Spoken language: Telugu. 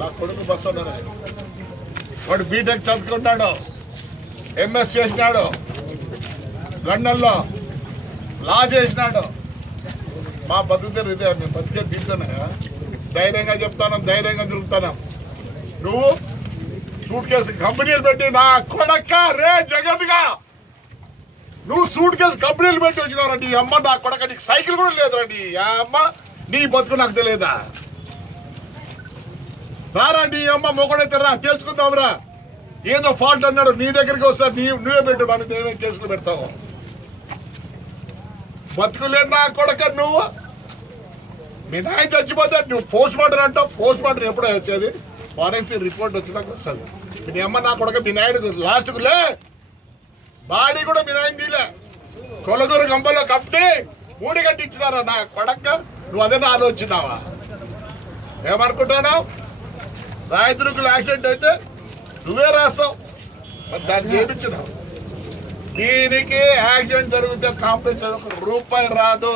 నా కొడుకు బస్సు ఉన్నది వాడు బీటెక్ చదువుకున్నాడు ఎంఎస్ చేసినాడు. లండన్లో లా చేసినాడు. మా బతుకుతారు ఇదే మేము బతికే దీంతోనే ధైర్యంగా చెప్తాను ధైర్యంగా తిరుగుతాను. నువ్వు సూట్ కేసు కంపెనీలు పెట్టి నా కొడక్క రే జగత్గా నువ్వు సూట్ కేసు కంపెనీలు పెట్టి వచ్చినావు నీ అమ్మ నా కొడక నీకు సైకిల్ కూడా లేదురా నీ. అమ్మ నీ బతుకు నాకు తెలియదా? రారా నీ అమ్మ మొగడైతే రా తెలుసుకుందాంరా ఏదో ఫాల్ట్ అన్నాడు నీ దగ్గరికి వస్తారు నీ నువ్వే పెట్టు మనం ఏమేమి కేసులు పెడతావు. బతుకులేదు నా కొడక నువ్వు. మీ నాయన చచ్చిపోతే నువ్వు పోస్ట్ మార్టం అంటావు పోస్ట్ మార్టం ఎప్పుడో వచ్చేది? ఫారెన్సిక్ రిపోర్ట్ వచ్చినాక వస్తుంది. మీ అమ్మ నా కొడక మీ నాయుడు లాస్ట్కు లే. బాడీ కూడా మీ నాయన తీలే. కొలగూరు గంపలో కప్పి మూడి కట్టించినారా నా కొడక? నువ్వు అదే ఆలోచించినావా ఏమనుకుంటున్నావు? రాయదుర్గులు యాక్సిడెంట్ అయితే నువ్వే రాస్తావు. మరి దాన్ని చేయించినావు దీనికి యాక్సిడెంట్ జరిగితే కాంపెన్సేషన్ ఒక రూపాయి రాదు.